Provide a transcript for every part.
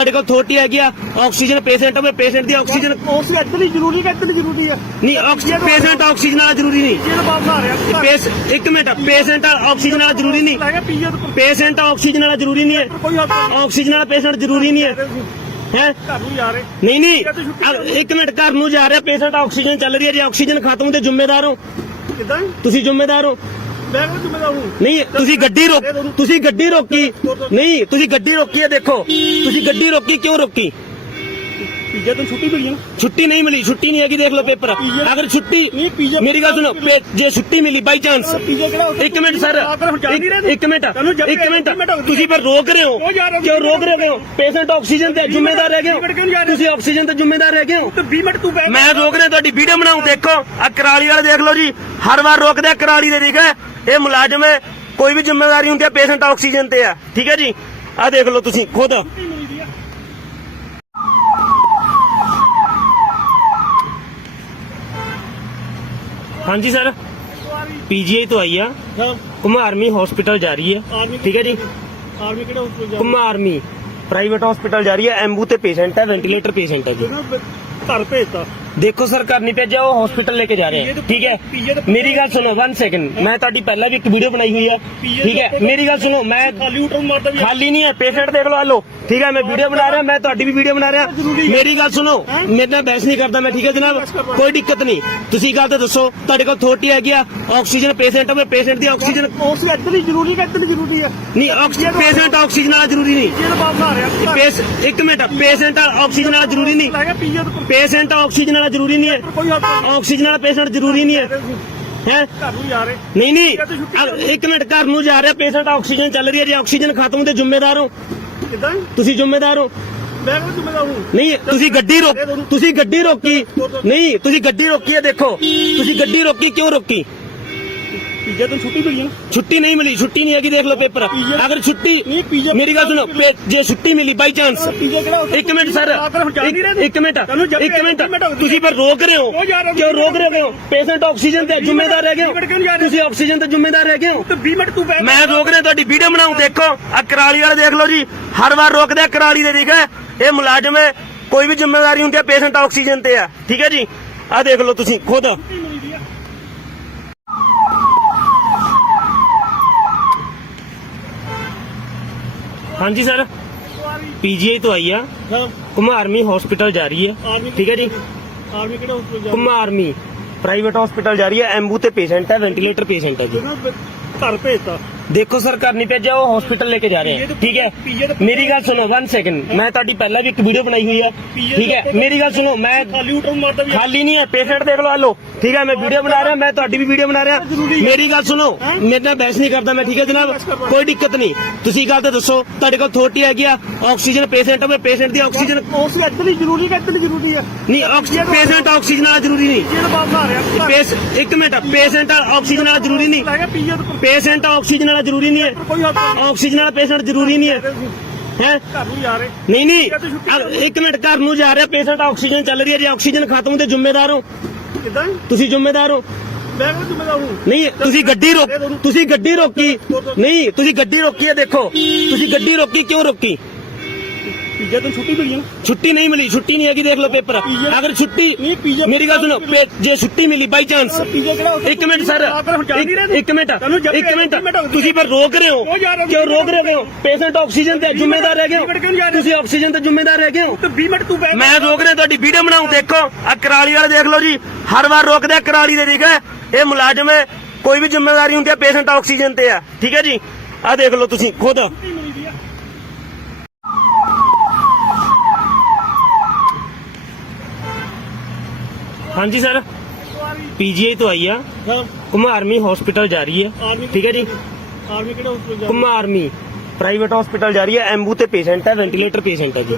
ਸਾਡੇ ਕੋਲ ਥੋਟੀ ਹੈਗੀ ਆ ਆਕਸੀਜਨ ਪੇਸ਼ੈਂਟ ਹੋਵੇ ਪੇਸ਼ੈਂਟ ਦੀ ਆਕਸੀਜਨ ਉਸ ਹੀ ਜ਼ਰੂਰੀ ਹੈ ਹੀ ਜ਼ਰੂਰੀ ਹੈ। ਨਹੀਂ ਆਕਸੀਜਨ ਪੇਸ਼ੈਂਟ ਆਕਸੀਜਨ ਵਾਲਾ ਜ਼ਰੂਰੀ ਨਹੀਂ। ਜੇ ਵਾਪਸ ਆ ਰਿਹਾ ਪੇਸ਼ ਇੱਕ ਮਿੰਟ ਪੇਸ਼ੈਂਟ ਆਕਸੀਜਨ ਜ਼ਰੂਰੀ ਨਹੀਂ। ਪੇਸ਼ੈਂਟ ਆਕਸੀਜਨ ਜ਼ਰੂਰੀ ਨਹੀਂ ਹੈ। ਆਕਸੀਜਨ ਪੇਸ਼ੈਂਟ ਜ਼ਰੂਰੀ ਨਹੀਂ ਨਹੀਂ ਨਹੀਂ। ਇੱਕ ਮਿੰਟ ਘਰ ਨੂੰ ਜਾ ਰਿਹਾ ਪੇਸ਼ੈਂਟ ਆਕਸੀਜਨ ਚੱਲ ਰਹੀ ਹੈ। ਜੇ ਆਕਸੀਜਨ ਖਤਮ ਤੇ ਜ਼ਿੰਮੇਦਾਰ ਹੋ। ਕਿਦਾਂ? ਤੁਸੀਂ ਜ਼ਿੰਮੇਦਾਰ ਹੋ। ਮੈਂ ਕਿਹਾ ਜ਼ਿੰਮੇਦਾਰ ਹੂੰ ਨਹੀਂ ਤੁਸੀਂ ਗੱਡੀ ਰੋਕ ਤੁਸੀਂ ਗੱਡੀ ਰੋਕੀ। ਨਹੀਂ ਤੁਸੀਂ ਗੱਡੀ ਰੋਕੀ ਹੈ ਦੇਖੋ। ਤੁਸੀਂ ਗੱਡੀ ਰੋਕੀ ਕਿਉਂ ਰੋਕੀ? ਪੀਜੇ ਤੋਂ ਛੁੱਟੀ ਮਿਲੀ ਹੈ ਨਾ ਛੁੱਟੀ ਨਹੀਂ ਮਿਲੀ ਛੁੱਟੀ ਨਹੀਂ ਹੈਗੀ ਦੇਖ ਲਓ ਪੇਪਰ। ਅਗਰ ਛੁੱਟੀ ਮੇਰੀ ਗੱਲ ਸੁਣੋ ਪੇ- ਜੇ ਛੁੱਟੀ ਮਿਲੀ ਬਾਈ ਚਾਂਸ ਇੱਕ ਮਿੰਟ ਸਰ। ਇੱਕ- ਇੱਕ ਮਿੰਟ। ਇੱਕ ਮਿੰਟ। ਤੁਸੀਂ ਪਰ ਰੋਕ ਰਹੇ ਹੋ? ਕਿਉਂ ਰੋਕ ਰਹੇ ਹੋ? ਪੇਸ਼ੈਂਟ ਆਕਸੀਜਨ ਤੇ ਜ਼ਿੰਮੇਦਾਰ ਹੈਗੇ ਹੋ? ਤੁਸੀਂ ਆਕਸੀਜਨ ਤੇ ਜ਼ਿੰਮੇਦਾਰ ਹੈਗੇ ਹੋ? ਤੇ 20 ਮਿੰਟ ਤੂੰ ਬੈਠ ਮੈਂ ਰੋਕ ਰਿਹਾ ਤੁਹਾਡੀ ਵੀਡੀਓ ਬਣਾਉ ਦੇਖੋ। ਆ ਕਰਾਲੀ ਵਾਲੇ ਦੇਖ ਲਓ ਜੀ। ਹਰ ਵਾਰ ਰੋਕਦੇ ਆ ਕਰਾਲੀ ਦੇ ਠੀਕ ਹੈ? ਇਹ ਮੁਲਾਜ਼ਮ ਹੈ। ਕੋਈ ਵੀ ਜ਼ਿੰਮੇਵਾਰੀ ਹੁੰਦੀ ਹੈ ਪੇਸ਼ੈਂਟ ਆਕਸੀਜਨ ਤੇ ਆ ਠੀਕ ਹੈ ਜੀ? ਆ ਦੇਖ ਲਓ ਤੁਸੀਂ ਖੁਦ ਮਿਲੀ ਦੀ ਆ ਹਾਂਜੀ ਸਰ। ਪੀਜੀਆਈ ਤੋਂ ਆਈ ਆ। ਹਾਂ। ਕੁਮਾਰਮੀ ਹਸਪੀਟਲ ਜਾ ਰਹੀ ਹੈ ਆਰਮੀ ਠੀਕ ਹੈ ਜੀ। ਆਰਮੀ ਕਿਹੜਾ ਜਾ ਕੁਮਾਰਮੀ ਪ੍ਰਾਈਵੇਟ ਹਸਪੀਟਲ ਜਾ ਰਹੀ ਹੈ ਐਂਬੂ ਤੇ ਪੇਸ਼ੈਂਟ ਹੈ ਵੈਂਟੀਲੇਟਰ ਪੇਸ਼ੈਂਟ ਹੈ ਜੀ। ਘਰ ਭੇਜਤਾ। ਦੇਖੋ ਸਰ ਘਰ ਨਹੀਂ ਭੇਜਿਆ ਉਹ ਹਸਪੀਟਲ ਲੈ ਕੇ ਜਾ ਰਹੇ ਹੈ ਠੀਕ ਹੈ ਮੇਰੀ ਗੱਲ ਸੁਣੋ 1 ਸੈਕਿੰਡ ਮੈਂ ਤੁਹਾਡੀ ਪਹਿਲਾਂ ਵੀ ਇੱਕ ਵੀਡੀਓ ਬਣਾਈ ਹੋਈ ਹੈ ਠੀਕ ਹੈ ਮੇਰੀ ਗੱਲ ਸੁਣੋ ਮੈਂ ਖਾਲੀ ਉਟਰ ਮਾਰਦਾ ਵੀ ਖਾਲੀ ਨਹੀਂ ਹੈ ਪੇਸ਼ੈਂਟ ਦੇਖ ਲਓ ਹਲੋ ਠੀਕ ਹੈ ਮੈਂ ਵੀਡੀਓ ਬਣਾ ਰਿਹਾ ਮੈਂ ਤੁਹਾਡੀ ਵੀ ਵੀਡੀਓ ਬਣਾ ਰਿਹਾ ਮੇਰੀ ਗੱਲ ਸੁਣੋ ਮੇਰੇ ਨਾਲ ਬਹਿਸ ਨਹੀਂ ਕਰਦਾ ਮੈਂ ਠੀਕ ਹੈ ਜਨਾਬ ਕੋਈ ਦਿੱਕਤ ਨਹੀਂ ਤੁਸੀਂ ਗੱਲ ਤਾਂ ਦੱਸੋ ਤੁਹਾਡੇ ਕੋਲ ਥੋਟੀ ਹੈਗੀ ਆ ਆਕਸੀਜਨ ਪੇਸ਼ੈਂਟ ਹੋਵੇ ਪੇਸ਼ੈਂਟ ਦੀ ਆਕਸੀਜਨ ਉਸ ਹੀ ਜ਼ਰੂਰੀ ਹੈ ਹੀ ਜ਼ਰੂਰੀ ਹੈ ਨਹੀਂ ਆਕਸੀਜਨ ਪੇਸ਼ੈਂਟ ਆਕਸੀਜਨ ਵਾਲਾ ਜ਼ਰੂਰੀ ਨਹੀਂ ਆ ਰਿਹਾ ਇੱਕ ਮਿੰਟ ਪੇਸ਼ੈਂਟ ਆਕਸੀਜਨ ਵਾਲਾ ਜ਼ਰੂਰੀ ਨਹੀਂ ਪੇਸ਼ੈਂਟ ਆਕਸੀਜਨ ਵਾਲਾ ਜ਼ਰੂਰੀ ਨਹੀਂ ਹੈ। ਆਕਸੀਜਨ ਵਾਲਾ ਪੇਸ਼ੈਂਟ ਜ਼ਰੂਰੀ ਨਹੀਂ ਹੈ। ਹੈ? ਘਰ ਨੂੰ ਜਾ ਰਹੇ। ਨਹੀਂ ਨਹੀਂ। ਇੱਕ ਮਿੰਟ ਘਰ ਨੂੰ ਜਾ ਰਿਹਾ ਪੇਸ਼ੈਂਟ ਆਕਸੀਜਨ ਚੱਲ ਰਹੀ ਹੈ ਜੇ। ਆਕਸੀਜਨ ਖਤਮ ਤੇ ਜ਼ਿੰਮੇਦਾਰ ਹੋ। ਕਿਦਾਂ? ਤੁਸੀਂ ਜ਼ਿੰਮੇਦਾਰ ਹੋ। ਮੈਂ ਕਿਹਾ ਜ਼ਿੰਮੇਦਾਰ ਹੂੰ? ਨਹੀਂ ਤੁਸੀਂ ਗੱਡੀ ਰੋਕ ਤੁਸੀਂ ਗੱਡੀ ਰੋਕੀ। ਨਹੀਂ ਤੁਸੀਂ ਗੱਡੀ ਰੋਕੀ ਹੈ ਦੇਖੋ। ਤੁਸੀਂ ਗੱਡੀ ਰੋਕੀ ਕਿਉਂ ਰੋਕੀ? ਪੀਜੇ ਤੋਂ ਛੁੱਟੀ ਮਿਲੀ ਹੈ? ਨਾ ਛੁੱਟੀ ਨਹੀਂ ਮਿਲੀ ਛੁੱਟੀ ਨਹੀਂ ਹੈਗੀ ਦੇਖ ਲਓ ਪੇਪਰ। ਅਗਰ ਛੁੱਟੀ ਨਹੀਂ ਮੇਰੀ ਗੱਲ ਸੁਣੋ ਪੇ- ਜੇ ਛੁੱਟੀ ਮਿਲੀ ਬਾਈ ਚਾਂਸ ਪੀਜੇ ਕਿਹੜਾ ਉੱਥੇ ਇੱਕ ਮਿੰਟ ਸਰ ਆਦਰ ਹੁਣ ਜਾ ਨਹੀਂ ਰਹੇ ਇੱਕ ਮਿੰਟ। ਤੈਨੂੰ ਜਦ- ਇੱਕ ਮਿੰਟ। ਇੱਕ ਮਿੰਟ ਹੋ ਗਈ। ਤੁਸੀਂ ਪਰ ਰੋਕ ਰਹੇ ਹੋ? ਕਿਉਂ ਜਾ ਰਹੇ ਹੋ? ਕਿਉਂ ਰੋਕ ਰਹੇ ਹੋ? ਪੇਸ਼ੈਂਟ ਆਕਸੀਜਨ ਤੇ ਜ਼ਿੰਮੇਦਾਰ ਹੈਗੇ ਹੋ? ਵੀਹ ਮਿੰਟ ਕਿਉਂ ਜਾ ਰਹੇ? ਹੋ? ਤੁਸੀਂ ਆਕਸੀਜਨ ਤੇ ਜ਼ਿੰਮੇਦਾਰ ਹੈਗੇ ਹੋ? ਤੇ 20 ਮਿੰਟ ਤੂੰ ਬੈਠ। ਮੈਂ ਰੋਕ ਰਿਹਾ ਤੁਹਾਡੀ ਵੀਡੀਓ ਬਣਾਉ ਦੇਖੋ। ਆ ਕਰਾਲੀ ਵਾਲੇ ਦੇਖ ਲਓ ਜੀ। ਹਰ ਵਾਰ ਰੋਕਦੇ ਆ ਕਰਾਲੀ ਦੇ ਠੀਕ ਹੈ? ਇਹ ਮੁਲਾਜ਼ਮ ਹੈ। ਕੋਈ ਵੀ ਜ਼ਿੰਮੇਵਾਰੀ ਹੁੰਦੀ ਹੈ ਪੇਸ਼ੈਂਟ ਆਕਸੀਜਨ ਤੇ ਆ ਠੀਕ ਹੈ ਜੀ? ਆ ਦੇਖ ਲਓ ਤੁਸੀਂ ਖੁਦ ਮਿਲੀ ਦੀ ਆ ਹਾਂਜੀ ਸਰ। ਪੀਜੀਆਈ ਤੋਂ ਆਈ ਆ। ਹਾਂ। ਕੁਮਾਰਮੀ ਹਸਪੀਟਲ ਜਾ ਰਹੀ ਹੈ। ਠੀਕ ਹੈ ਜੀ? ਆਰਮੀ ਕਿਹੜਾ ਉੱਥੇ ਜਾ ਕੁਮਾਰਮੀ ਪ੍ਰਾਈਵੇਟ ਹਸਪੀਟਲ ਜਾ ਰਹੀ ਹੈ। ਐਂਬੂ ਤੇ ਪੇਸ਼ੈਂਟ ਹੈ ਵੈਂਟੀਲੇਟਰ ਪੇਸ਼ੈਂਟ ਹੈ ਜੀ। ਘਰ ਭੇਜਤਾ। ਦੇਖੋ ਸਰ ਘਰ ਨਹੀਂ ਭੇਜਿਆ ਉਹ ਹਸਪੀਟਲ ਲੈ ਕੇ ਜਾ ਰਹੇ ਹੈ ਠੀਕ ਹੈ? ਮੇਰੀ ਗੱਲ ਸੁਣੋ 1 ਸੈਕਿੰਡ ਮੈਂ ਤੁਹਾਡੀ ਪਹਿਲਾਂ ਵੀ ਇੱਕ ਵੀਡੀਓ ਬਣਾਈ ਹੋਈ ਹੈ ਠੀਕ ਹੈ? ਮੇਰੀ ਗੱਲ ਸੁਣੋ ਮੈਂ ਖਾਲੀ ਉਟਰ ਮਾਰਦਾ ਵੀ ਖਾਲੀ ਨਹੀਂ ਹੈ ਪੇਸ਼ੈਂਟ ਦੇਖ ਲਓ ਹਲੋ ਠੀਕ ਹੈ? ਮੈਂ ਵੀਡੀਓ ਬਣਾ ਰਿਹਾ ਮੈਂ ਤੁਹਾਡੀ ਵੀ ਵੀਡੀਓ ਬਣਾ ਰਿਹਾ। ਮੇਰੀ ਗੱਲ ਸੁਣੋ ਮੇਰੇ ਨਾਲ ਬਹਿਸ ਨਹੀਂ ਕਰਦਾ ਮੈਂ ਠੀਕ ਹੈ ਜਨਾਬ? ਕੋਈ ਦਿੱਕਤ ਨਹੀਂ। ਤੁਸੀਂ ਗੱਲ ਤਾਂ ਦੱਸੋ ਤੁਹਾਡੇ ਕੋਲ ਥੋਟੀ ਹੈਗੀ ਆ? ਆਕਸੀਜਨ ਪੇਸ਼ੈਂਟ ਹੋਵੇ ਪੇਸ਼ੈਂਟ ਦੀ ਆਕਸੀਜਨ ਉਸ ਹੀ ਜ਼ਰੂਰੀ ਹੈ ਹੀ ਜ਼ਰੂਰੀ ਹੈ। ਨਹੀਂ ਆਕਸੀਜਨ ਪੇਸ਼ੈਂਟ ਆਕਸੀਜਨ ਵਾਲਾ ਜ਼ਰੂਰੀ ਨਹੀਂ। ਜੇ ਵਾਪਸ ਆ ਰਿਹਾ। ਪੇਸ਼ ਇੱਕ ਮਿੰਟ ਪੇਸ਼ੈਂਟ ਆਕਸੀਜਨ ਵਾਲਾ ਜ਼ਰੂਰੀ ਨਹੀਂ। ਪੇਸ਼ੈਂਟ ਆਕਸੀਜਨ ਵਾਲਾ ਜ਼ਰੂਰੀ ਨਹੀਂ ਹੈ। ਆਕਸੀਜਨ ਵਾਲਾ ਪੇਸ਼ੈਂਟ ਜ਼ਰੂਰੀ ਨਹੀਂ ਹੈ। ਹੈ? ਘਰ ਨੂੰ ਜਾ ਰਹੇ। ਨਹੀਂ ਨਹੀਂ। ਇੱਕ ਮਿੰਟ ਘਰ ਨੂੰ ਜਾ ਰਿਹਾ ਪੇਸ਼ੈਂਟ ਆਕਸੀਜਨ ਚੱਲ ਰਹੀ ਹੈ। ਜੇ ਆਕਸੀਜਨ ਖਤਮ ਤੇ ਜ਼ਿੰਮੇਦਾਰ ਹੋ। ਕਿਦਾਂ? ਤੁਸੀਂ ਜ਼ਿੰਮੇਦਾਰ ਹੋ। ਮੈਂ ਕਿਹਾ ਜ਼ਿੰਮੇਦਾਰ ਹੂੰ? ਨਹੀਂ ਤੁਸੀਂ ਗੱਡੀ ਰੋਕ ਤੁਸੀਂ ਗੱਡੀ ਰੋਕੀ। ਨਹੀਂ ਤੁਸੀਂ ਗੱਡੀ ਰੋਕੀ ਹੈ ਦੇਖੋ। ਤੁਸੀਂ ਗੱਡੀ ਰੋਕੀ ਕਿਉਂ ਰੋਕੀ? ਪੀਜੇ ਤੋਂ ਛੁੱਟੀ ਮਿਲੀ ਨਾ ਛੁੱਟੀ ਨਹੀਂ ਮਿਲੀ ਛੁੱਟੀ ਨਹੀਂ ਹੈਗੀ ਦੇਖ ਲਓ ਪੇਪਰ। ਅਗਰ ਛੁੱਟੀ ਨਹੀਂ ਪੀਜੇ ਮੇਰੀ ਗੱਲ ਸੁਣੋ ਜੇ ਛੁੱਟੀ ਮਿਲੀ ਬਾਈ ਚਾਂਸ ਇੱਕ ਮਿੰਟ ਸਰ ਰਹੇ ਇੱਕ- ਮਿੰਟ ਤੈਨੂੰ ਇੱਕ ਮਿੰਟ। ਤੁਸੀਂ ਪਰ ਰੋਕ ਰਹੇ ਹੋ? ਕਿਉਂ ਰਹੇ ਰੋਕ ਰਹੇ ਹੋ? ਪੇਸ਼ੈਂਟ ਆਕਸੀਜਨ ਤੇ ਜ਼ਿੰਮੇਦਾਰ ਰਹੇ ਹੋ? ਤੁਸੀਂ ਆਕਸੀਜਨ ਤੇ ਜ਼ਿੰਮੇਦਾਰ ਹੈਗੇ ਹੋ? ਤੇ 20 ਮਿੰਟ ਤੂੰ ਬੈਠ ਮੈਂ ਰੋਕ ਰਿਹਾ ਤੁਹਾਡੀ ਵੀਡੀਓ ਬਣਾਉ ਦੇਖੋ। ਆ ਕਰਾਲੀ ਵਾਲੇ ਦੇਖ ਲਓ ਜੀ। ਹਰ ਵਾਰ ਰੋਕਦੇ ਆ ਕਰਾਲੀ ਦੇ ਠੀਕ ਹੈ? ਇਹ ਮੁਲਾਜ਼ਮ ਹੈ ਕੋਈ ਵੀ ਜ਼ਿੰਮੇਵਾਰੀ ਹੁੰਦੀ ਹੈ ਪੇਸ਼ੈਂਟ ਆਕਸੀਜਨ ਤੇ ਆ ਠੀਕ ਹੈ ਜੀ? ਆ ਦੇਖ ਲਓ ਤੁਸੀਂ ਖੁਦ ਮਿਲੀ ਦੀ ਆ ਹਾਂਜੀ ਸਰ। ਪੀਜੀਆਈ ਤੋਂ ਆਈ ਆ। ਹਾਂ। ਕੁਮਾਰਮੀ ਹਸਪੀਟਲ ਜਾ ਰਹੀ ਹੈ ਆਰਮੀ ਠੀਕ ਹੈ ਜੀ? ਆਰਮੀ ਕਿਹੜਾ ਉੱਥੇ ਜਾ ਕੁਮਾਰਮੀ ਪ੍ਰਾਈਵੇਟ ਹਸਪੀਟਲ ਜਾ ਰਹੀ ਹੈ ਐਂਬੂ ਤੇ ਪੇਸ਼ੈਂਟ ਹੈ ਵੈਂਟੀਲੇਟਰ ਪੇਸ਼ੈਂਟ ਹੈ ਜੀ।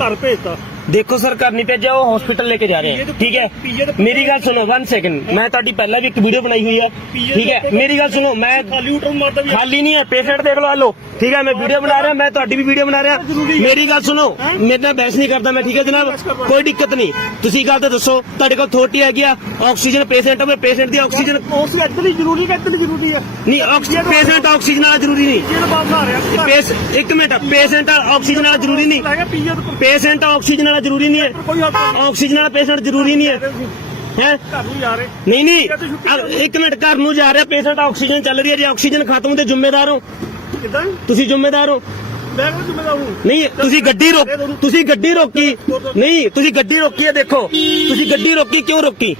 ਘਰ ਭੇਜਤਾ। ਦੇਖੋ ਸਰ ਘਰ ਨਹੀਂ ਭੇਜਿਆ ਉਹ ਹਸਪੀਟਲ ਲੈ ਕੇ ਜਾ ਰਹੇ ਹੈ ਠੀਕ ਹੈ ਮੇਰੀ ਗੱਲ ਸੁਣੋ 1 ਸੈਕਿੰਡ ਮੈਂ ਤੁਹਾਡੀ ਪਹਿਲਾਂ ਵੀ ਇੱਕ ਵੀਡੀਓ ਬਣਾਈ ਹੋਈ ਹੈ ਠੀਕ ਹੈ ਮੇਰੀ ਗੱਲ ਸੁਣੋ ਮੈਂ ਖਾਲੀ ਉਟਰ ਮਾਰਦਾ ਵੀ ਖਾਲੀ ਨਹੀਂ ਹੈ ਪੇਸ਼ੈਂਟ ਦੇਖ ਲਓ ਆ ਲਓ ਠੀਕ ਹੈ ਮੈਂ ਵੀਡੀਓ ਬਣਾ ਰਿਹਾ ਮੈਂ ਤੁਹਾਡੀ ਵੀ ਵੀਡੀਓ ਬਣਾ ਰਿਹਾ ਮੇਰੀ ਗੱਲ ਸੁਣੋ ਮੇਰੇ ਨਾਲ ਬਹਿਸ ਨਹੀਂ ਕਰਦਾ ਮੈਂ ਠੀਕ ਹੈ ਜਨਾਬ ਕੋਈ ਦਿੱਕਤ ਨਹੀਂ ਤੁਸੀਂ ਗੱਲ ਤਾਂ ਦੱਸੋ ਤੁਹਾਡੇ ਕੋਲ ਅਥਾਰਟੀ ਹੈਗੀ ਆ ਆਕਸੀਜਨ ਪੇਸ਼ੈਂਟ ਮੈਂ ਪੇਸ਼ੈਂਟ ਦੀ ਆਕਸੀਜਨ ਉਸ ਇੱਧਰ ਹੀ ਜ਼ਰੂਰੀ ਹੀ ਜ਼ਰੂਰੀ ਹੈ ਨਹੀਂ ਆਕਸੀਜਨ ਪੇਸ਼ੈਂਟ ਆਕਸੀਜਨ ਵਾਲਾ ਜ਼ਰੂਰੀ ਨਹੀਂ ਜਿਹੜਾ ਆ ਰਿਹਾ ਇੱਕ ਮਿੰਟ ਪੇਸ਼ੈਂਟ ਆਕਸੀਜਨ ਵਾਲਾ ਜ਼ਰੂਰੀ ਨਹੀਂ ਪੇਸ਼ੈਂਟ ਆਕਸੀਜਨ ਵਾਲਾ ਜ਼ਰੂਰੀ ਨਹੀਂ ਹੈ। ਆਕਸੀਜਨ ਵਾਲਾ ਪੇਸ਼ੈਂਟ ਜ਼ਰੂਰੀ ਨਹੀਂ ਹੈ। ਹੈ? ਨਹੀਂ ਨਹੀਂ। ਇੱਕ ਮਿੰਟ ਘਰ ਨੂੰ ਜਾ ਰਿਹਾ ਪੇਸ਼ੈਂਟ ਆਕਸੀਜਨ ਚੱਲ ਰਹੀ ਹੈ ਜੇ। ਆਕਸੀਜਨ ਖਤਮ ਤੇ ਜ਼ਿੰਮੇਦਾਰ ਹੋ। ਕਿਦਾਂ? ਤੁਸੀਂ ਜ਼ਿੰਮੇਦਾਰ ਹੋ। ਮੈਂ ਕਿਹਾ ਜ਼ਿੰਮੇਦਾਰ ਹੂੰ? ਨਹੀਂ ਤੁਸੀਂ ਗੱਡੀ ਰੋਕ ਤੁਸੀਂ ਗੱਡੀ ਰੋਕੀ। ਨਹੀਂ ਤੁਸੀਂ ਗੱਡੀ ਰੋਕੀ ਹੈ ਦੇਖੋ। ਤੁਸੀਂ ਗੱਡੀ ਰੋਕੀ ਕਿਉਂ ਰੋਕੀ?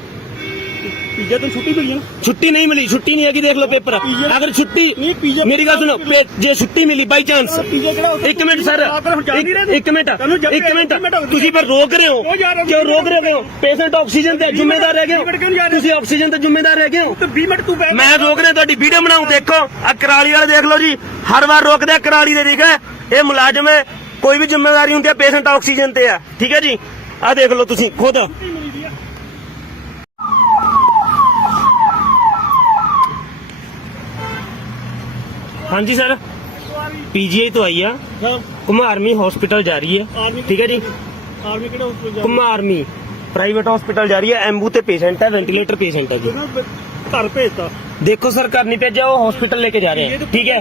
ਪੀਜੇ ਤੋਂ ਛੁੱਟੀ ਮਿਲੀ ਨਾ ਛੁੱਟੀ ਨਹੀਂ ਮਿਲੀ ਛੁੱਟੀ ਨਹੀਂ ਹੈਗੀ ਦੇਖ ਲਓ ਪੇਪਰ। ਅਗਰ ਛੁੱਟੀ ਨਹੀਂ, ਮੇਰੀ ਗੱਲ ਸੁਣੋ ਪੇ- ਜੇ ਛੁੱਟੀ ਮਿਲੀ ਬਾਈ ਚਾਂਸ ਪੀਜੇ ਕਿਹੜਾ ਉੱਥੇ- ਇੱਕ ਮਿੰਟ ਸਰ ਆਦਰ ਹੁਣ ਜਾ ਨਹੀਂ ਰਹੇ ਇੱਕ- ਮਿੰਟ। ਤੁਹਾਨੂੰ ਇੱਕ ਮਿੰਟ। ਇੱਕ ਮਿੰਟ ਹੋ ਗਈ। ਤੁਸੀਂ ਪਰ ਰੋਕ ਰਹੇ ਹੋ? ਜਾ ਰਹੇ ਹੋ। ਕਿਉਂ ਰੋਕ ਰਹੇ ਹੋ? ਪੇਸ਼ੈਂਟ ਆਕਸੀਜਨ ਤੇ ਜ਼ਿੰਮੇਦਾਰ ਹੈਗੇ ਹੋ? ਵੀਹ ਮਿੰਟ ਕਿਉਂ ਜਾ ਰਹੇ? ਹੋ? ਤੁਸੀਂ ਆਕਸੀਜਨ ਤੇ ਜ਼ਿੰਮੇਦਾਰ ਹੈਗੇ ਹੋ? ਤੇ 20 ਮਿੰਟ ਤੂੰ ਬੈਠ ਮੈਂ ਰੋਕ ਰਿਹਾ ਤੁਹਾਡੀ ਵੀਡੀਓ ਬਣਾਉ ਦੇਖੋ। ਆ ਕਰਾਲੀ ਵਾਲੇ ਦੇਖ ਲਓ ਜੀ। ਹਰ ਵਾਰ ਰੋਕਦੇ ਆ ਕਰਾਲੀ ਦੇ ਠੀਕ ਹੈ ਇਹ ਮੁਲਾਜ਼ਮ ਹੈ ਕੋਈ ਵੀ ਜ਼ਿੰਮੇਵਾਰੀ ਹੁੰਦੀ ਹੈ ਪੇਸ਼ੈਂਟ ਆਕਸੀਜਨ ਤੇ ਆ ਠੀਕ ਹੈ ਜੀ? ਆ ਦੇਖ ਲਓ ਤੁਸੀਂ ਖੁਦ ਮਿਲੀ ਦੀ ਆ ਹਾਂਜੀ ਸਰ। ਪੀਜੀਆਈ ਤੋਂ ਆਈ ਆ। ਹਾਂ। ਕੁਮਾਰਮੀ ਹਸਪੀਟਲ ਜਾ ਰਹੀ ਹੈ ਆਰਮੀ ਠੀਕ ਹੈ ਜੀ? ਆਰਮੀ ਕਿਹੜਾ ਹਸਪਤਾਲ ਜਾ ਕੁਮਾਰਮੀ ਪ੍ਰਾਈਵੇਟ ਹਸਪੀਟਲ ਜਾ ਰਹੀ ਹੈ ਐਂਬੂ ਤੇ ਪੇਸ਼ੈਂਟ ਹੈ ਵੈਂਟੀਲੇਟਰ ਪੇਸ਼ੈਂਟ ਹੈ ਜੀ। ਘਰ ਭੇਜਤਾ। ਦੇਖੋ ਸਰ ਘਰ ਨਹੀਂ ਭੇਜਿਆ ਉਹ ਹਸਪੀਟਲ ਲੈ ਕੇ ਜਾ ਰਹੇ ਹੈ ਠੀਕ ਹੈ?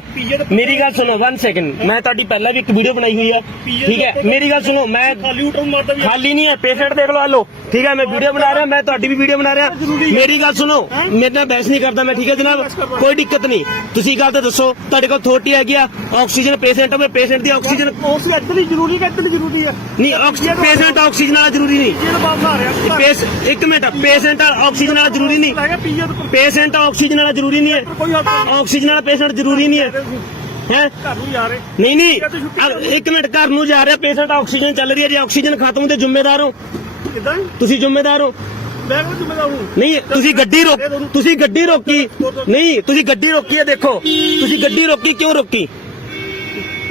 ਮੇਰੀ ਗੱਲ ਸੁਣੋ 1 ਸੈਕਿੰਡ ਮੈਂ ਤੁਹਾਡੀ ਪਹਿਲਾਂ ਵੀ ਇੱਕ ਵੀਡੀਓ ਬਣਾਈ ਹੋਈ ਹੈ ਠੀਕ ਹੈ? ਮੇਰੀ ਗੱਲ ਸੁਣੋ ਮੈਂ ਖਾਲੀ ਉਟਰ ਮਾਰਦਾ ਵੀ ਖਾਲੀ ਨਹੀਂ ਹੈ ਪੇਸ਼ੈਂਟ ਦੇਖ ਲਓ ਲਓ। ਠੀਕ ਹੈ? ਮੈਂ ਵੀਡੀਓ ਬਣਾ ਰਿਹਾ ਮੈਂ ਤੁਹਾਡੀ ਵੀ ਵੀਡੀਓ ਬਣਾ ਰਿਹਾ। ਮੇਰੀ ਗੱਲ ਸੁਣੋ ਮੇਰੇ ਨਾਲ ਬਹਿਸ ਨਹੀਂ ਕਰਦਾ ਮੈਂ ਠੀਕ ਹੈ ਜਨਾਬ? ਕੋਈ ਦਿੱਕਤ ਨਹੀਂ। ਤੁਸੀਂ ਗੱਲ ਤਾਂ ਦੱਸੋ ਤੁਹਾਡੇ ਕੋਲ ਅਥਾਰਟੀ ਹੈਗੀ ਆ? ਆਕਸੀਜਨ ਪੇਸ਼ੈਂਟ ਮੈਂ ਪੇਸ਼ੈਂਟ ਦੀ ਆਕਸੀਜਨ ਉਸ ਹੀ ਜ਼ਰੂਰੀ ਕਿ ਹੀ ਜ਼ਰੂਰੀ ਹੈ। ਨਹੀਂ ਆਕਸੀਜਨ ਪੇਸ਼ੈਂਟ ਆਕਸੀਜਨ ਵਾਲਾ ਜ਼ਰੂਰੀ ਨਹੀਂ। ਜਿਹੜਾ ਆ ਰਿਹਾ। ਇੱਕ ਮਿੰਟ ਪੇਸ਼ੈਂਟ ਆਕਸੀਜਨ ਵਾਲਾ ਜ਼ਰੂਰੀ ਨਹੀਂ। ਪੇਸ਼ੈਂਟ ਆਕਸੀਜਨ ਵਾਲਾ ਜ਼ਰੂਰੀ ਨਹੀਂ ਹੈ। ਆਕਸੀਜਨ ਵਾਲਾ ਪੇਸ਼ੈਂਟ ਜ਼ਰੂਰੀ ਨਹੀਂ ਹੈ। ਹੈ? ਘਰ ਨੂੰ ਜਾ ਰਹੇ। ਨਹੀਂ ਨਹੀਂ। ਇੱਕ ਮਿੰਟ ਘਰ ਨੂੰ ਜਾ ਰਿਹਾ ਪੇਸ਼ੈਂਟ ਆਕਸੀਜਨ ਚੱਲ ਰਹੀ ਹੈ। ਜੇ ਆਕਸੀਜਨ ਖਤਮ ਤੇ ਜ਼ਿੰਮੇਦਾਰ ਹੋ। ਕਿਦਾਂ? ਤੁਸੀਂ ਜ਼ਿੰਮੇਦਾਰ ਹੋ। ਮੈਂ ਕਿਹਾ ਜ਼ਿੰਮੇਦਾਰ ਹੂੰ? ਨਹੀਂ ਤੁਸੀਂ ਗੱਡੀ ਰੋਕ ਤੁਸੀਂ ਗੱਡੀ ਰੋਕੀ। ਨਹੀਂ ਤੁਸੀਂ ਗੱਡੀ ਰੋਕੀ ਹੈ ਦੇਖੋ। ਤੁਸੀਂ ਗੱਡੀ ਰੋਕੀ ਕਿਉਂ ਰੋਕੀ?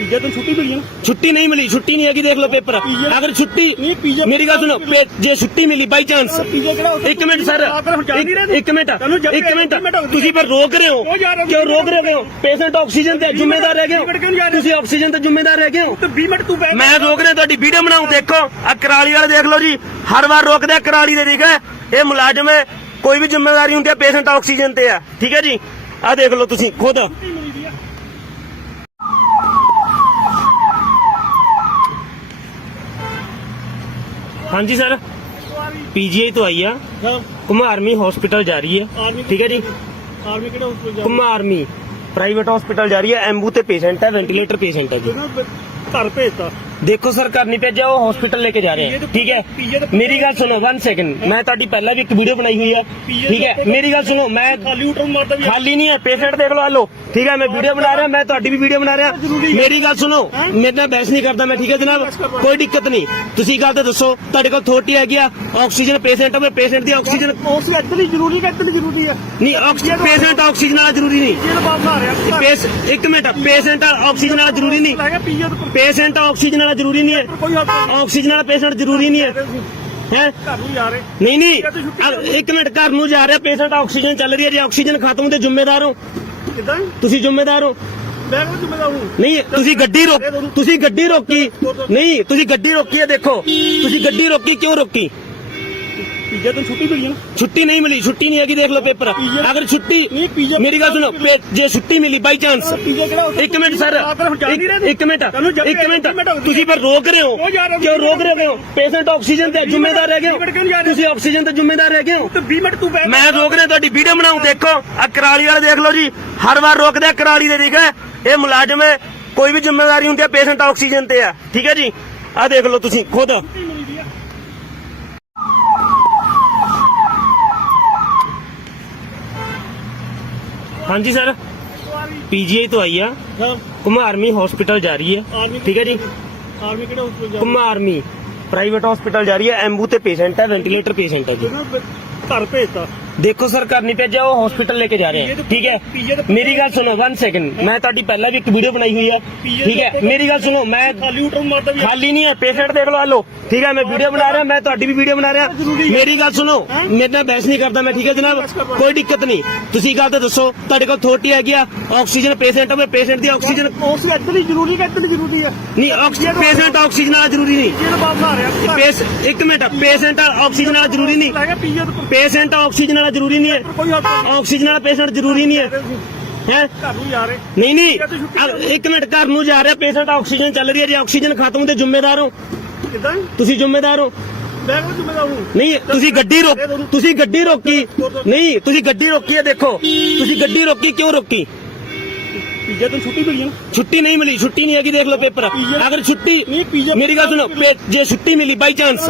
ਪੀਜੇ ਤੋਂ ਛੁੱਟੀ ਮਿਲੀ ਨਾ ਛੁੱਟੀ ਨਹੀਂ ਮਿਲੀ ਛੁੱਟੀ ਨਹੀਂ ਹੈਗੀ ਦੇਖ ਲਓ ਪੇਪਰ। ਅਗਰ ਛੁੱਟੀ ਨਹੀਂ, ਪੀਜ਼ਾ- ਮੇਰੀ ਗੱਲ ਸੁਣੋ ਪੇ- ਜੇ ਛੁੱਟੀ ਮਿਲੀ ਬਾਈ ਚਾਂਸ ਪੀਜੇ ਕਿਹੜਾ ਉੱਥੇ- ਇੱਕ ਮਿੰਟ ਸਰ। ਹੁਣ ਨਹੀਂ ਰਹੇ ਇੱਕ- ਮਿੰਟ ਤੁਹਾਨੂੰ ਜਦ ਇੱਕ ਮਿੰਟ। ਇੱਕ ਮਿੰਟ ਹੋ ਗਈ। ਤੁਸੀਂ ਪਰ ਰੋਕ ਰਹੇ ਹੋ? ਉਹ ਰਹੇ। ਕਿਉਂ ਰੋਕ ਰਹੇ ਹੋ? ਪੇਸ਼ੈਂਟ ਆਕਸੀਜਨ ਤੇ ਜ਼ਿੰਮੇਦਾਰ ਹੈਗੇ ਹੋ? ਵੀਹ ਮਿੰਟ ਕਿਉਂ ਜਾ ਰਹੇ ਹੋ? ਤੁਸੀਂ ਆਕਸੀਜਨ ਤੇ ਜ਼ਿੰਮੇਦਾਰ ਹੈਗੇ ਹੋ? ਤੇ 20 ਮਿੰਟ ਤੂੰ ਬੈਠ ਮੈਂ ਰੋਕ ਰਿਹਾ ਤੁਹਾਡੀ ਵੀਡੀਓ ਬਣਾਉ ਦੇਖੋ। ਆ ਕਰਾਲੀ ਵਾਲੇ ਦੇਖ ਲਓ ਜੀ। ਹਰ ਵਾਰ ਰੋਕਦੇ ਆ ਕਰਾਲੀ ਦੇ ਠੀਕ ਹੈ? ਇਹ ਮੁਲਾਜ਼ਮ ਹੈ ਕੋਈ ਵੀ ਜ਼ਿੰਮੇਵਾਰੀ ਹੁੰਦੀ ਹੈ ਪੇਸ਼ੈਂਟ ਆਕਸੀਜਨ ਤੇ ਆ। ਠੀਕ ਹੈ ਜੀ? ਆ ਦੇਖ ਲਓ ਤੁਸੀਂ ਖੁਦ ਮਿਲੀ ਦੀ ਆ ਹਾਂਜੀ ਸਰ। ਪੀਜੀਆਈ ਤੋਂ ਆਈ ਆ। ਕੁਮਾਰਮੀ ਹਸਪੀਟਲ ਜਾ ਰਹੀ ਹੈ। ਠੀਕ ਹੈ ਜੀ। ਆਰਮੀ ਕਿਹੜਾ ਹਸਪਤਾਲ ਜਾ ਕੁਮਾਰਮੀ ਪ੍ਰਾਈਵੇਟ ਹਸਪੀਟਲ ਜਾ ਰਹੀ ਹੈ। ਐਂਬੂ ਤੇ ਪੇਸ਼ੈਂਟ ਹੈ ਵੈਂਟੀਲੇਟਰ ਪੇਸ਼ੈਂਟ ਹੈ ਜੀ। ਘਰ ਭੇਜਤਾ। ਦੇਖੋ ਸਰ ਘਰ ਨਹੀਂ ਭੇਜਿਆ ਉਹ ਹਸਪੀਟਲ ਲੈ ਕੇ ਜਾ ਰਹੇ ਹੈ ਠੀਕ ਹੈ? ਮੇਰੀ ਗੱਲ ਸੁਣੋ 1 ਸੈਕਿੰਡ ਮੈਂ ਤੁਹਾਡੀ ਪਹਿਲਾਂ ਵੀ ਇੱਕ ਵੀਡੀਓ ਬਣਾਈ ਹੋਈ ਹੈ ਠੀਕ ਹੈ? ਮੇਰੀ ਗੱਲ ਸੁਣੋ ਮੈਂ ਖਾਲੀ ਉਟਰ ਮਾਰਦਾ ਵੀ ਖਾਲੀ ਨਹੀਂ ਹੈ ਪੇਸ਼ੈਂਟ ਦੇਖ ਲਓ ਆ ਲਓ। ਠੀਕ ਹੈ? ਮੈਂ ਵੀਡੀਓ ਬਣਾ ਰਿਹਾ ਮੈਂ ਤੁਹਾਡੀ ਵੀ ਵੀਡੀਓ ਬਣਾ ਰਿਹਾ। ਮੇਰੀ ਗੱਲ ਸੁਣੋ ਮੇਰੇ ਨਾਲ ਬਹਿਸ ਨਹੀਂ ਕਰਦਾ ਮੈਂ ਠੀਕ ਹੈ ਜਨਾਬ? ਕੋਈ ਦਿੱਕਤ ਨਹੀਂ। ਤੁਸੀਂ ਗੱਲ ਤਾਂ ਦੱਸੋ ਤੁਹਾਡੇ ਕੋਲ ਅਥਾਰਟੀ ਹੈਗੀ ਆ? ਆਕਸੀਜਨ ਪੇਸ਼ੈਂਟ ਮੈਂ ਪੇਸ਼ੈਂਟ ਦੀ ਆਕਸੀਜਨ ਉਸ ਇੱਧਰ ਹੀ ਜ਼ਰੂਰੀ ਕਿ ਹੀ ਜ਼ਰੂਰੀ ਹੈ। ਨਹੀਂ ਆਕਸੀਜਨ ਪੇਸ਼ੈਂਟ ਆਕਸੀਜਨ ਵਾਲਾ ਜ਼ਰੂਰੀ ਨਹੀਂ। ਆ ਰਿਹਾ। ਇੱਕ ਮਿੰਟ ਪੇਸ਼ੈਂਟ ਆਕਸੀਜਨ ਵਾਲਾ ਜ਼ਰੂਰੀ ਨਹੀਂ। ਪੇਸ਼ੈਂਟ ਆਕਸੀਜਨ ਵਾਲਾ ਜ਼ਰੂਰੀ ਨਹੀਂ ਹੈ। ਆਕਸੀਜਨ ਵਾਲਾ ਪੇਸ਼ੈਂਟ ਜ਼ਰੂਰੀ ਨਹੀਂ ਹੈ। ਹੈ? ਨਹੀਂ ਨਹੀਂ। ਇੱਕ ਮਿੰਟ ਘਰ ਨੂੰ ਜਾ ਰਿਹਾ ਪੇਸ਼ੈਂਟ ਆਕਸੀਜਨ ਚੱਲ ਰਹੀ ਹੈ। ਜੇ ਆਕਸੀਜਨ ਖਤਮ ਤੇ ਜ਼ਿੰਮੇਦਾਰ ਹੋ। ਕਿਦਾਂ? ਤੁਸੀਂ ਜ਼ਿੰਮੇਦਾਰ ਹੋ। ਮੈਂ ਕਿਹਾ ਜ਼ਿੰਮੇਦਾਰ ਹੂੰ? ਨਹੀਂ ਤੁਸੀਂ ਗੱਡੀ ਰੋਕ ਤੁਸੀਂ ਗੱਡੀ ਰੋਕੀ। ਨਹੀਂ ਤੁਸੀਂ ਗੱਡੀ ਰੋਕੀ ਹੈ ਦੇਖੋ। ਤੁਸੀਂ ਗੱਡੀ ਰੋਕੀ ਕਿਉਂ ਰੋਕੀ? ਪੀਜੇ ਤੋਂ ਛੁੱਟੀ ਮਿਲੀ ਨਾ? ਛੁੱਟੀ ਨਹੀਂ ਮਿਲੀ ਛੁੱਟੀ ਨਹੀਂ ਹੈਗੀ ਦੇਖ ਲਓ ਪੇਪਰ। ਅਗਰ ਛੁੱਟੀ ਨਹੀਂ, ਪੀਜ਼ਾ- ਮੇਰੀ ਗੱਲ ਸੁਣੋ ਪੇ- ਜੇ ਛੁੱਟੀ ਮਿਲੀ ਬਾਈ ਚਾਂਸ ਪੀਜੇ ਕਿਹੜਾ ਉੱਥੇ- ਇੱਕ ਮਿੰਟ ਸਰ। ਹੁਣ ਨਹੀਂ ਰਹੇ ਇੱਕ- ਇੱਕ ਮਿੰਟ। ਤੁਹਾਨੂੰ ਜਦ ਇੱਕ ਮਿੰਟ। ਤੁਸੀਂ ਪਰ ਰੋਕ ਰਹੇ ਹੋ? ਉਹ ਰਹੇ। ਕਿਉਂ ਰੋਕ ਰਹੇ ਹੋ? ਪੇਸ਼ੈਂਟ ਆਕਸੀਜਨ ਤੇ ਜ਼ਿੰਮੇਦਾਰ ਮਿੰਟ ਕਿਉਂ ਜਾ ਰਹੇ? ਹੋ? ਤੁਸੀਂ ਆਕਸੀਜਨ ਤੇ ਜ਼ਿੰਮੇਦਾਰ ਹੈਗੇ ਹੋ। ਤੇ 20 ਮਿੰਟ ਤੂੰ ਬੈਠ ਮੈਂ ਰੋਕ ਰਿਹਾ ਤੁਹਾਡੀ ਵੀਡੀਓ ਬਣਾਉ ਦੇਖੋ। ਆ ਕਰਾਲੀ ਵਾਲੇ ਦੇਖ ਲਓ ਜੀ। ਹਰ ਵਾਰ ਰੋਕਦੇ ਆ ਕਰਾਲੀ ਦੇ ਠੀਕ ਹੈ? ਇਹ ਮੁਲਾਜ਼ਮ ਹੈ। ਕੋਈ ਵੀ ਜ਼ਿੰਮੇਵਾਰੀ ਹੁੰਦੀ ਹੈ ਪੇਸ਼ੈਂਟ ਆਕਸੀਜਨ ਤੇ ਆ ਠੀਕ ਹੈ ਜੀ? ਆ ਦੇਖ ਲਓ ਤੁਸੀਂ ਖੁਦ ਮਿਲੀ ਦੀ ਆ ਹਾਂਜੀ ਸਰ ਪੀਜੀਆਈ ਤੋਂ ਆਈ ਆ। ਹਾਂ। ਕੁਮਾਰਮੀ ਹਸਪੀਟਲ ਜਾ ਰਹੀ ਹੈ ਠੀਕ ਹੈ ਜੀ? ਆਰਮੀ ਕਿਹੜਾ ਹਸਪਤਾਲ ਜਾ ਕੁਮਾਰਮੀ ਪ੍ਰਾਈਵੇਟ ਹਸਪੀਟਲ ਜਾ ਰਹੀ ਹੈ ਐਂਬੂ ਤੇ ਪੇਸ਼ੈਂਟ ਹੈ ਵੈਂਟੀਲੇਟਰ ਪੇਸ਼ੈਂਟ ਹੈ ਜੀ। ਘਰ ਭੇਜਤਾ। ਦੇਖੋ ਸਰ ਘਰ ਨਹੀਂ ਭੇਜਿਆ ਉਹ ਹਸਪੀਟਲ ਲੈ ਕੇ ਜਾ ਰਹੇ ਹੈ ਠੀਕ ਹੈ? ਮੇਰੀ ਗੱਲ ਸੁਣੋ 1 ਸੈਕਿੰਡ ਮੈਂ ਤੁਹਾਡੀ ਪਹਿਲਾਂ ਵੀ ਇੱਕ ਵੀਡੀਓ ਬਣਾਈ ਹੋਈ ਹੈ ਠੀਕ ਹੈ? ਮੇਰੀ ਗੱਲ ਸੁਣੋ ਮੈਂ ਖਾਲੀ ਉਟਰ ਮਾਰਦਾ ਵੀ ਖਾਲੀ ਨਹੀਂ ਹੈ ਪੇਸ਼ੈਂਟ ਦੇਖ ਲਓ ਆ ਲਓ। ਠੀਕ ਹੈ? ਮੈਂ ਵੀਡੀਓ ਬਣਾ ਰਿਹਾ ਮੈਂ ਤੁਹਾਡੀ ਵੀ ਵੀਡੀਓ ਬਣਾ ਰਿਹਾ। ਮੇਰੀ ਗੱਲ ਸੁਣੋ ਮੇਰੇ ਨਾਲ ਬਹਿਸ ਨਹੀਂ ਕਰਦਾ ਮੈਂ ਠੀਕ ਹੈ ਜਨਾਬ? ਕੋਈ ਦਿੱਕਤ ਨਹੀਂ। ਤੁਸੀਂ ਗੱਲ ਤਾਂ ਦੱਸੋ ਤੁਹਾਡੇ ਕੋਲ ਥੋਟੀ ਹੈਗੀ ਆ? ਆਕਸੀਜਨ ਪੇਸ਼ੈਂਟ ਹੋਵੇ ਪੇਸ਼ੈਂਟ ਦੀ ਆਕਸੀਜਨ ਉਸ ਐਕਚੁਅਲੀ ਜ਼ਰੂਰੀ ਕਿ ਐਕਚੁਅਲੀ ਜ਼ਰੂਰੀ ਹੈ ਨਹੀਂ ਆਕਸੀਜਨ ਪੇਸ਼ੈਂਟ ਆਕਸੀਜਨ ਵਾਲਾ ਜ਼ਰੂਰੀ ਨਹੀਂ। ਬਾਤ ਆ ਰਿਹਾ। ਇੱਕ ਮਿੰਟ ਪੇਸ਼ੈਂਟ ਆਕਸੀਜਨ ਵਾਲਾ ਜ਼ਰੂਰੀ ਨਹੀਂ। ਪੇਸ਼ੈਂਟ ਆਕਸੀਜਨ ਵਾਲਾ ਜ਼ਰੂਰੀ ਨਹੀਂ ਹੈ। ਆਕਸੀਜਨ ਵਾਲਾ ਪੇਸ਼ੈਂਟ ਜ਼ਰੂਰੀ ਨਹੀਂ ਹੈ। ਹੈ? ਘਰ ਨੂੰ ਜਾ ਰਹੇ। ਨਹੀਂ ਨਹੀਂ। ਇੱਕ ਮਿੰਟ ਘਰ ਨੂੰ ਜਾ ਰਿਹਾ ਪੇਸ਼ੈਂਟ ਆਕਸੀਜਨ ਚੱਲ ਰਹੀ ਹੈ ਜੇ। ਆਕਸੀਜਨ ਖਤਮ ਤੇ ਜ਼ਿੰਮੇਦਾਰ ਹੋ। ਕਿਦਾਂ? ਤੁਸੀਂ ਜ਼ਿੰਮੇਦਾਰ ਹੋ। ਮੈਂ ਕਿਹੜਾ ਜ਼ਿੰਮੇਦਾਰ ਹੂੰ? ਨਹੀਂ ਤੁਸੀਂ ਗੱਡੀ ਰੋਕ ਤੁਸੀਂ ਗੱਡੀ ਰੋਕੀ। ਨਹੀਂ ਤੁਸੀਂ ਗੱਡੀ ਰੋਕੀ ਹੈ ਦੇਖੋ। ਤੁਸੀਂ ਗੱਡੀ ਰੋਕੀ ਕਿਉਂ ਰੋਕੀ? ਪੀਜੇ ਤੋਂ ਛੁੱਟੀ ਮਿਲੀ ਨਾ ਛੁੱਟੀ ਨਹੀਂ ਮਿਲੀ ਛੁੱਟੀ ਨਹੀਂ ਹੈਗੀ ਦੇਖ ਲਓ ਪੇਪਰ। ਅਗਰ ਛੁੱਟੀ ਨਹੀਂ, ਪੀਜ਼ਾ- ਮੇਰੀ ਗੱਲ ਸੁਣੋ ਜੇ ਛੁੱਟੀ ਮਿਲੀ ਬਾਈ ਚਾਂਸ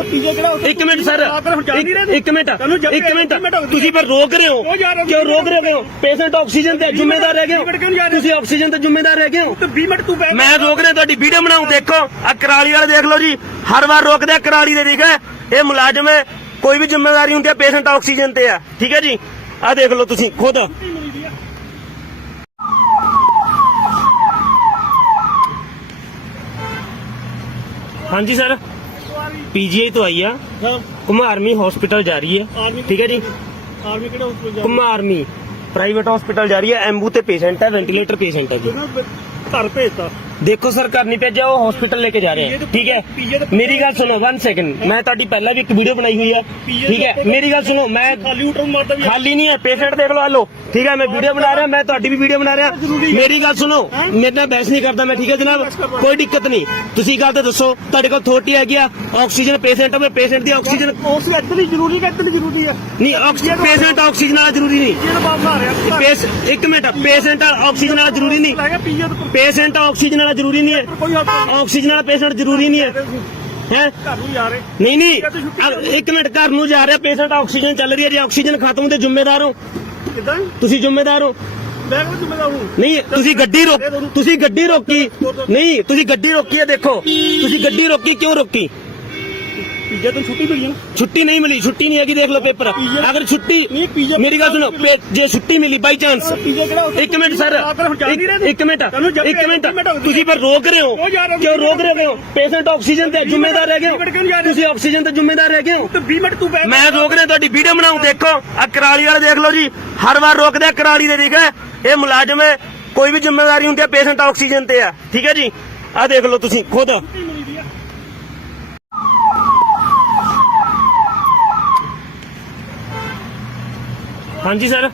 ਇੱਕ ਮਿੰਟ ਸਰ ਇੱਕ- ਮਿੰਟ ਇੱਕ ਮਿੰਟ। ਤੁਸੀਂ ਪਰ ਰੋਕ ਰਹੇ ਹੋ। ਕਿਉਂ ਰੋਕ ਰਹੇ ਹੋ? ਪੇਸ਼ੈਂਟ ਆਕਸੀਜਨ ਤੇ ਜ਼ਿੰਮੇਦਾਰ ਰਹਿ ਗਏ ਹੋ? ਤੁਸੀਂ ਆਕਸੀਜਨ ਤੇ ਜ਼ਿੰਮੇਦਾਰ ਰਹਿ ਗਏ ਹੋ। ਤੇ 20 ਮਿੰਟ ਤੂੰ ਬੈਠ। ਮੈਂ ਰੋਕ ਰਿਹਾ ਤੁਹਾਡੀ ਵੀਡੀਓ ਬਣਾਉ ਦੇਖੋ। ਆ ਕਰਾਲੀ ਵਾਲੇ ਦੇਖ ਲਓ ਜੀ। ਹਰ ਵਾਰ ਰੋਕਦੇ ਆ ਕਰਾਲੀ ਦੇ ਠੀਕ ਹੈ? ਇਹ ਮੁਲਾਜ਼ਮ ਹੈ। ਕੋਈ ਵੀ ਜ਼ਿੰਮੇਵਾਰੀ ਹੁੰਦੀ ਹੈ ਪੇਸ਼ੈਂਟ ਆਕਸੀਜਨ ਤੇ ਆ ਠੀਕ ਹੈ ਜੀ? ਆ ਦੇਖ ਲਓ ਤੁਸੀਂ ਖੁਦ ਮਿਲੀ ਦੀ ਆ ਹਾਂਜੀ ਸਰ। ਪੀਜੀਆਈ ਤੋਂ ਆਈ ਆ। ਹਾਂ। ਕੁਮਾਰਮੀ ਹਸਪੀਟਲ ਜਾ ਰਹੀ ਹੈ। ਠੀਕ ਹੈ ਜੀ। ਆਰਮੀ ਕਿਹੜੇ ਹਸਪਤਾਲ ਜਾ ਕੁਮਾਰਮੀ ਪ੍ਰਾਈਵੇਟ ਹਸਪੀਟਲ ਜਾ ਰਹੀ ਹੈ। ਐਂਬੂ ਤੇ ਪੇਸ਼ੈਂਟ ਹੈ ਵੈਂਟੀਲੇਟਰ ਪੇਸ਼ੈਂਟ ਹੈ ਜੀ। ਘਰ ਭੇਜਤਾ। ਦੇਖੋ ਸਰ ਘਰ ਨਹੀਂ ਭੇਜਿਆ ਉਹ ਹਸਪੀਟਲ ਲੈ ਕੇ ਜਾ ਰਹੇ ਹੈ ਠੀਕ ਹੈ? ਮੇਰੀ ਗੱਲ ਸੁਣੋ 1 ਸੈਕਿੰਡ ਮੈਂ ਤੁਹਾਡੀ ਪਹਿਲਾਂ ਵੀ ਇੱਕ ਵੀਡੀਓ ਬਣਾਈ ਹੋਈ ਹੈ ਠੀਕ ਹੈ? ਮੇਰੀ ਗੱਲ ਸੁਣੋ ਮੈਂ ਖਾਲੀ ਉਟਰ ਮਾਰਦਾ ਵੀ ਖਾਲੀ ਨਹੀਂ ਹੈ ਪੇਸ਼ੈਂਟ ਦੇਖ ਲਓ ਲਓ। ਠੀਕ ਹੈ? ਮੈਂ ਵੀਡੀਓ ਬਣਾ ਰਿਹਾ ਮੈਂ ਤੁਹਾਡੀ ਵੀ ਵੀਡੀਓ ਬਣਾ ਰਿਹਾ। ਮੇਰੀ ਗੱਲ ਸੁਣੋ ਮੇਰੇ ਨਾਲ ਬਹਿਸ ਨਹੀਂ ਕਰਦਾ ਮੈਂ ਠੀਕ ਹੈ ਜਨਾਬ? ਕੋਈ ਦਿੱਕਤ ਨਹੀਂ। ਤੁਸੀਂ ਗੱਲ ਤਾਂ ਦੱਸੋ ਤੁਹਾਡੇ ਕੋਲ ਥੋਟੀ ਹੈਗੀ ਆ ਆਕਸੀਜਨ ਪੇਸ਼ੈਂਟ ਹੋਵੇ ਪੇਸ਼ੈਂਟ ਦੀ ਆਕਸੀਜਨ ਉਸ ਐਕਚੁਅਲੀ ਜ਼ਰੂਰੀ ਕਿ ਐਕਚੁਅਲੀ ਜ਼ਰੂਰੀ ਹੈ? ਨਹੀਂ ਆਕਸੀਜਨ ਪੇਸ਼ੈਂਟ ਆਕਸੀਜਨ ਵਾਲਾ ਜ਼ਰੂਰੀ ਨਹੀਂ। ਇਹ ਬਾਤ ਆ ਰਿਹਾ। ਪੇਸ਼ ਇੱਕ ਮਿੰਟ ਪੇਸ਼ੈਂਟ ਆਕਸੀਜਨ ਵਾਲਾ ਜ਼ਰੂਰੀ ਨਹੀਂ। ਪੇਸ਼ੈਂਟ ਆਕਸੀਜਨ ਵਾਲਾ ਜ਼ਰੂਰੀ ਨਹੀਂ ਹੈ। ਆਕਸੀਜਨ ਵਾਲਾ ਪੇਸ਼ੈਂਟ ਜ਼ਰੂਰੀ ਨਹੀਂ ਹੈ। ਹੈ? ਘਰ ਨੂੰ ਜਾ ਰਹੇ। ਨਹੀਂ ਨਹੀਂ। ਇੱਕ ਮਿੰਟ ਘਰ ਨੂੰ ਜਾ ਰਿਹਾ ਪੇਸ਼ੈਂਟ ਆਕਸੀਜਨ ਚੱਲ ਰਹੀ ਹੈ। ਜੇ ਆਕਸੀਜਨ ਖਤਮ ਤੇ ਜ਼ਿੰਮੇਦਾਰ ਹੋ। ਕਿਦਾਂ? ਤੁਸੀਂ ਜ਼ਿੰਮੇਦਾਰ ਹੋ। ਮੈਂ ਕਿਹੜਾ ਜ਼ਿੰਮੇਦਾਰ ਹੂੰ? ਨਹੀਂ ਤੁਸੀਂ ਗੱਡੀ ਰੋਕ ਤੁਸੀਂ ਗੱਡੀ ਰੋਕੀ। ਨਹੀਂ ਤੁਸੀਂ ਗੱਡੀ ਰੋਕੀ ਹੈ ਦੇਖੋ। ਤੁਸੀਂ ਗੱਡੀ ਰੋਕੀ ਕਿਉਂ ਰੋਕੀ? ਪੀਜੇ ਤੋਂ ਛੁੱਟੀ ਮਿਲੀ ਨਾ ਛੁੱਟੀ ਨਹੀਂ ਮਿਲੀ ਛੁੱਟੀ ਨਹੀਂ ਹੈਗੀ ਦੇਖ ਲਓ ਪੇਪਰ। ਅਗਰ ਛੁੱਟੀ ਨਹੀਂ ਪੀਜੇ ਮੇਰੀ ਗੱਲ ਸੁਣੋ ਜੇ ਛੁੱਟੀ ਮਿਲੀ ਬਾਈ ਚਾਂਸ ਇੱਕ ਮਿੰਟ ਸਰ। ਇੱਕ- ਮਿੰਟ। ਇੱਕ ਮਿੰਟ। ਤੁਸੀਂ ਪਰ ਰੋਕ ਰਹੇ ਹੋ। ਕਿਉਂ ਰੋਕ ਰਹੇ ਹੋ? ਪੇਸ਼ੈਂਟ ਆਕਸੀਜਨ ਤੇ ਜ਼ਿੰਮੇਦਾਰ ਰਹਿ ਗਏ ਹੋ? ਤੁਸੀਂ ਆਕਸੀਜਨ ਤੇ ਜ਼ਿੰਮੇਦਾਰ ਰਹਿ ਗਏ ਹੋ? ਤੇ 20 ਮਿੰਟ ਤੂੰ ਬੈਠ ਮੈਂ ਰੋਕ ਰਿਹਾ ਤੁਹਾਡੀ ਵੀਡੀਓ ਬਣਾਉ ਦੇਖੋ। ਆ ਕਰਾਲੀ ਵਾਲੇ ਦੇਖ ਲਓ ਜੀ। ਹਰ ਵਾਰ ਰੋਕਦੇ ਆ ਕਰਾਲੀ ਦੇ ਠੀਕ ਹੈ? ਇਹ ਮੁਲਾਜ਼ਮ ਹੈ ਕੋਈ ਵੀ ਜ਼ਿੰਮੇਵਾਰੀ ਹੁੰਦੀ ਹੈ ਪੇਸ਼ੈਂਟ ਆਕਸੀਜਨ ਤੇ ਆ ਠੀਕ ਹੈ ਜੀ? ਆ ਦੇਖ ਲਓ ਤੁਸੀਂ ਖੁਦ ਮਿਲੀ ਦੀ ਆ ਹਾਂਜੀ ਸਰ।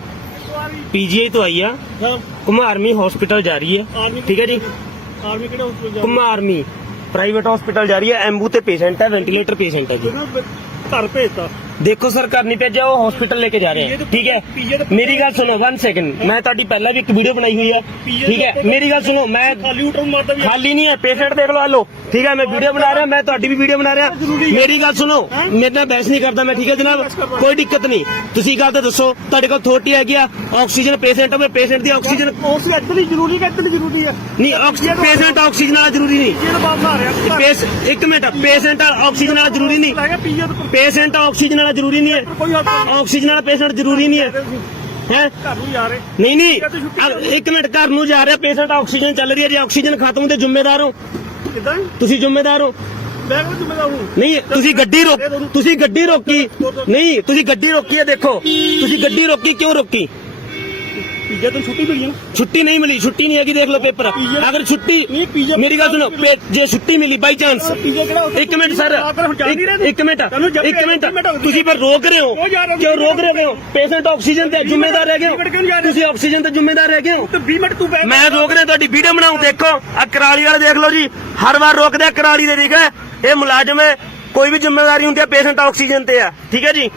ਪੀਜੀਆਈ ਤੋਂ ਆਈ ਆ। ਹਾਂ। ਕੁਮਾਰਮੀ ਹਸਪੀਟਲ ਜਾ ਰਹੀ ਹੈ। ਠੀਕ ਹੈ ਜੀ। ਆਰਮੀ ਕਿਹੜੇ ਹਸਪਤਾਲ ਜਾ ਕੁਮਾਰਮੀ ਪ੍ਰਾਈਵੇਟ ਹਸਪੀਟਲ ਜਾ ਰਹੀ ਹੈ। ਐਂਬੂ ਤੇ ਪੇਸ਼ੈਂਟ ਹੈ ਵੈਂਟੀਲੇਟਰ ਪੇਸ਼ੈਂਟ ਹੈ ਜੀ। ਘਰ ਭੇਜਤਾ। ਦੇਖੋ ਸਰ ਘਰ ਨਹੀਂ ਭੇਜਿਆ ਉਹ ਹਸਪੀਟਲ ਲੈ ਕੇ ਜਾ ਰਹੇ ਹੈ ਠੀਕ ਹੈ? ਮੇਰੀ ਗੱਲ ਸੁਣੋ 1 ਸੈਕਿੰਡ ਮੈਂ ਤੁਹਾਡੀ ਪਹਿਲਾਂ ਵੀ ਇੱਕ ਵੀਡੀਓ ਬਣਾਈ ਹੋਈ ਹੈ ਠੀਕ ਹੈ? ਮੇਰੀ ਗੱਲ ਸੁਣੋ ਮੈਂ ਖਾਲੀ ਉਟਰ ਮਾਰਦਾ ਵੀ ਖਾਲੀ ਨਹੀਂ ਹੈ ਪੇਸ਼ੈਂਟ ਦੇਖ ਲਓ ਆ ਲਓ। ਠੀਕ ਹੈ? ਮੈਂ ਵੀਡੀਓ ਬਣਾ ਰਿਹਾ ਮੈਂ ਤੁਹਾਡੀ ਵੀ ਵੀਡੀਓ ਬਣਾ ਰਿਹਾ। ਮੇਰੀ ਗੱਲ ਸੁਣੋ ਮੇਰੇ ਨਾਲ ਬਹਿਸ ਨਹੀਂ ਕਰਦਾ ਮੈਂ ਠੀਕ ਹੈ ਜਨਾਬ? ਕੋਈ ਦਿੱਕਤ ਨਹੀਂ। ਤੁਸੀਂ ਗੱਲ ਤਾਂ ਦੱਸੋ ਤੁਹਾਡੇ ਕੋਲ ਥੋਟੀ ਹੈਗੀ ਆ ਆਕਸੀਜਨ ਪੇਸ਼ੈਂਟ ਹੋਵੇ ਪੇਸ਼ੈਂਟ ਦੀ ਆਕਸੀਜਨ ਉਸ ਐਕਚੁਅਲੀ ਜ਼ਰੂਰੀ ਕਿ ਐਕਚੁਅਲੀ ਜ਼ਰੂਰੀ ਹੈ। ਨਹੀਂ ਆਕਸੀਜਨ ਪੇਸ਼ੈਂਟ ਆਕਸੀਜਨ ਵਾਲਾ ਜ਼ਰੂਰੀ ਨਹੀਂ। ਆ ਪੇਸ਼ ਇੱਕ ਮਿੰਟ ਪੇਸ਼ੈਂਟ ਆਕਸੀਜਨ ਵਾਲਾ ਜ਼ਰੂਰੀ ਨਹੀਂ। ਪੇਸ਼ੈਂਟ ਆਕਸੀਜਨ ਵਾਲਾ ਜ਼ਰੂਰੀ ਨਹੀਂ ਹੈ। ਆਕਸੀਜਨ ਵਾਲਾ ਪੇਸ਼ੈਂਟ ਜ਼ਰੂਰੀ ਨਹੀਂ ਹੈ। ਹੈ? ਨਹੀਂ ਨਹੀਂ। ਇੱਕ ਮਿੰਟ ਘਰ ਨੂੰ ਜਾ ਰਿਹਾ ਪੇਸ਼ੈਂਟ ਆਕਸੀਜਨ ਚੱਲ ਰਹੀ ਹੈ ਜੇ। ਆਕਸੀਜਨ ਖਤਮ ਤੇ ਜ਼ਿੰਮੇਦਾਰ ਹੋ। ਕਿਦਾਂ? ਤੁਸੀਂ ਜ਼ਿੰਮੇਦਾਰ ਹੂੰ। ਨਹੀਂ ਤੁਸੀਂ ਗੱਡੀ ਰੋਕ ਤੁਸੀਂ ਗੱਡੀ ਰੋਕੀ। ਨਹੀਂ ਤੁਸੀਂ ਗੱਡੀ ਰੋਕੀ ਹੈ ਦੇਖੋ। ਤੁਸੀਂ ਗੱਡੀ ਰੋਕੀ ਕਿਉਂ ਰੋਕੀ? ਪੀਜੇ ਤੋਂ ਛੁੱਟੀ ਮਿਲੀ ਨਾ ਛੁੱਟੀ ਨਹੀਂ ਮਿਲੀ ਛੁੱਟੀ ਨਹੀਂ ਹੈਗੀ ਦੇਖ ਲਓ ਪੇਪਰ। ਅਗਰ ਛੁੱਟੀ ਮੇਰੀ ਗੱਲ ਸੁਣੋ ਪੇ- ਜੇ ਛੁੱਟੀ ਮਿਲੀ ਬਾਈ ਚਾਂਸ ਪੀਜੇ ਕਿਹੜਾ ਉੱਥੇ- ਇੱਕ ਮਿੰਟ ਸਰ। ਆਪ ਹੁਣ ਜਾ ਨਹੀਂ ਰਹੇ ਇੱਕ- ਇੱਕ ਮਿੰਟ ਤੁਹਾਨੂੰ ਇੱਕ ਮਿੰਟ। ਇੱਕ ਮਿੰਟ ਹੋ ਗਈ। ਤੁਸੀਂ ਪਰ ਰੋਕ ਰਹੇ ਹੋ? ਉਹ ਜਾ ਰਹੇ ਹੋ। ਕਿਉਂ ਰੋਕ ਰਹੇ ਹੋ? ਪੇਸ਼ੈਂਟ ਆਕਸੀਜਨ ਤੇ ਜ਼ਿੰਮੇਦਾਰ ਰਹਿ ਗਏ ਵੀਹ ਮਿੰਟ ਕਿਉਂ ਜਾ ਹੋ ਰਹੇ? ਹੋ? ਤੁਸੀਂ ਆਕਸੀਜਨ ਤੇ ਜ਼ਿੰਮੇਦਾਰ ਰਹਿ ਗਏ ਹੋ? ਤੇ 20 ਮਿੰਟ ਤੂੰ ਬੈਠ ਮੈਂ ਰੋਕ ਰਿਹਾ ਤੁਹਾਡੀ ਵੀਡੀਓ ਬਣਾਉ ਦੇਖੋ। ਆ ਕਰਾਲੀ ਵਾਲੇ ਦੇਖ ਲਓ ਜੀ। ਹਰ ਵਾਰ ਰੋਕਦੇ ਆ ਕਰਾਲੀ ਦੇ ਠੀਕ ਹੈ? ਇਹ ਮੁਲਾਜ਼ਮ ਹੈ ਕੋਈ ਵੀ ਜ਼ਿੰਮੇਵਾਰੀ ਹੁੰਦੀ ਹੈ ਪੇਸ਼ੈਂਟ ਆਕਸੀਜਨ ਤੇ ਆ ਠੀਕ ਹੈ ਜੀ?